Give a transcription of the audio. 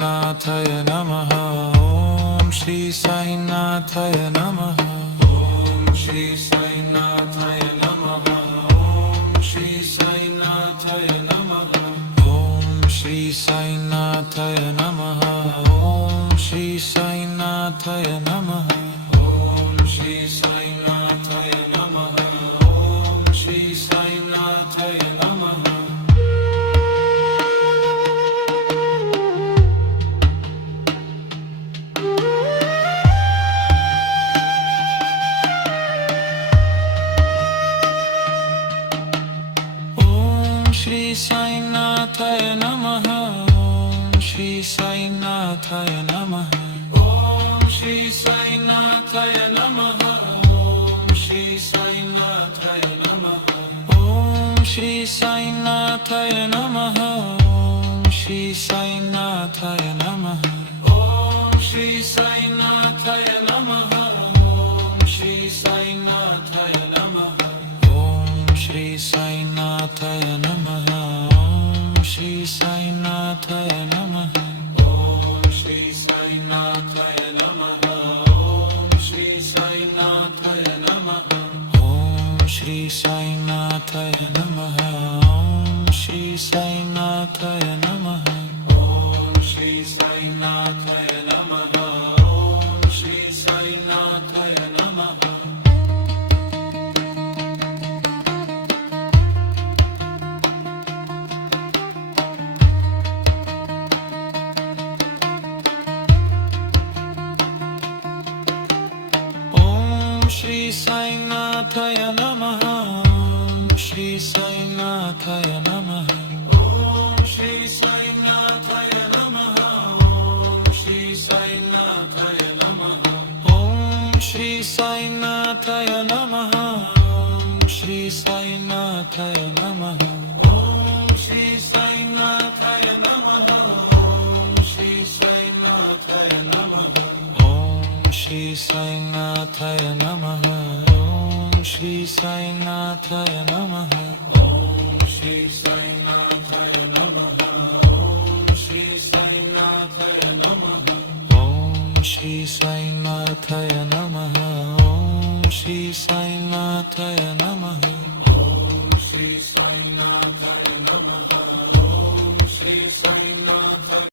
साईनाथाय नमः ओम श्री साईनाथाय नमः ओम श्री साईनाथाय नमः ओम श्री साईनाथाय नमः ओम श्री साईनाथाय नमः ओम श्री साईनाथाय नमः ओम श्री साईनाथाय नमः ओम श्री साईनाथाय नमः श्री साईनाथाय नमः ओम श्री साईनाथाय नमः ओम श्री साईनाथाय नमः ओम श्री साईनाथाय नमः ओम श्री साईनाथाय नमः ओम श्री साईनाथाय नमः ओम श्री साईनाथाय नमः ओम श्री साईनाथाय नमः ओम श्री साईनाथाय नमः ओम श्री साईनाथाय नमः ओम श्री साईनाथाय नमः ओम श्री साईनाथाय नमः ओम श्री साईनाथाय नमः ओम श्री साईनाथाय नमः ओम श्री साईनाथाय नमः ओम श्री साईनाथाय नमः श्री साईनाथाय नमः ओम श्री साईनाथाय नमः ओम श्री साईनाथाय नमः ओम श्री साईनाथाय नमः ओम श्री साईनाथाय नमः ओम श्री साईनाथाय नमः ओम श्री साईनाथाय नमः ओम श्री साईनाथाय नमः ओम श्री साईनाथाय नमः ओम श्री साईनाथाय नमः ओम श्री साईनाथाय नमः ओम श्री साईनाथाय नमः ओम श्री साईनाथाय नमः ओम श्री साईनाथाय नमः ओम श्री साईनाथाय नमः ओम श्री साईनाथाय